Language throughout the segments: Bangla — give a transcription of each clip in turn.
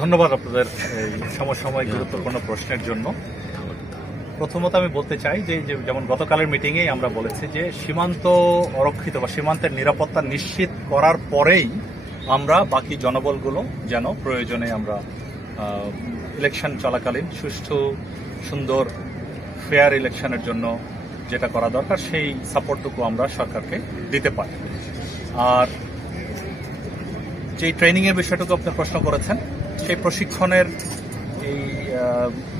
ধন্যবাদ আপনাদের এই সমসাময়িক গুরুত্বপূর্ণ প্রশ্নের জন্য। প্রথমত আমি বলতে চাই যে যেমন গতকালের মিটিংয়ে আমরা বলেছি যে সীমান্ত অরক্ষিত বা সীমান্তের নিরাপত্তা নিশ্চিত করার পরেই আমরা বাকি জনবলগুলো যেন প্রয়োজনে আমরা ইলেকশন চলাকালীন সুষ্ঠু সুন্দর ফেয়ার ইলেকশনের জন্য যেটা করা দরকার সেই সাপোর্টটুকু আমরা সরকারকে দিতে পারি। আর যে ট্রেনিংয়ের বিষয়টুকু আপনি প্রশ্ন করেছেন, সেই প্রশিক্ষণের এই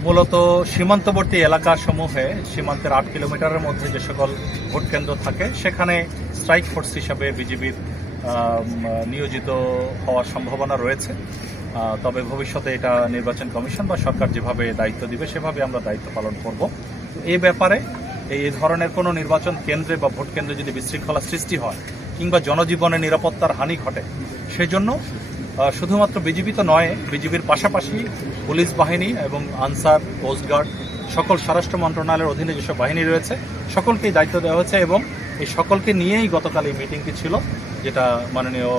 মূলত সীমান্তবর্তী এলাকাসমূহে সীমান্তের 8 কিলোমিটারের মধ্যে যে সকল ভোট কেন্দ্র থাকে সেখানে স্ট্রাইক ফোর্স হিসাবে বিজিবির নিয়োজিত হওয়ার সম্ভাবনা রয়েছে। তবে ভবিষ্যতে এটা নির্বাচন কমিশন বা সরকার যেভাবে দায়িত্ব দিবে সেভাবে আমরা দায়িত্ব পালন করব। এই ব্যাপারে এই ধরনের কোনো নির্বাচন কেন্দ্রে বা ভোট কেন্দ্রে যদি বিশৃঙ্খলা সৃষ্টি হয় কিংবা জনজীবনে নিরাপত্তার হানি ঘটে, সেজন্য শুধুমাত্র বিজিবি তো নয়, বিজিবির পাশাপাশি পুলিশ বাহিনী এবং আনসার, কোস্টগার্ড, সকল স্বরাষ্ট্র মন্ত্রণালয়ের অধীনে যেসব বাহিনী রয়েছে সকলকেই দায়িত্ব দেওয়া হয়েছে এবং এই সকলকে নিয়েই গতকাল এই মিটিংটি ছিল, যেটা মাননীয়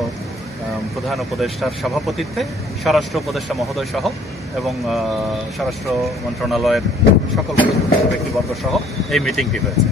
প্রধান উপদেষ্টার সভাপতিত্বে স্বরাষ্ট্র উপদেষ্টা মহোদয় সহ এবং স্বরাষ্ট্র মন্ত্রণালয়ের সকল ব্যক্তিবর্গ সহ এই মিটিংটি হয়েছে।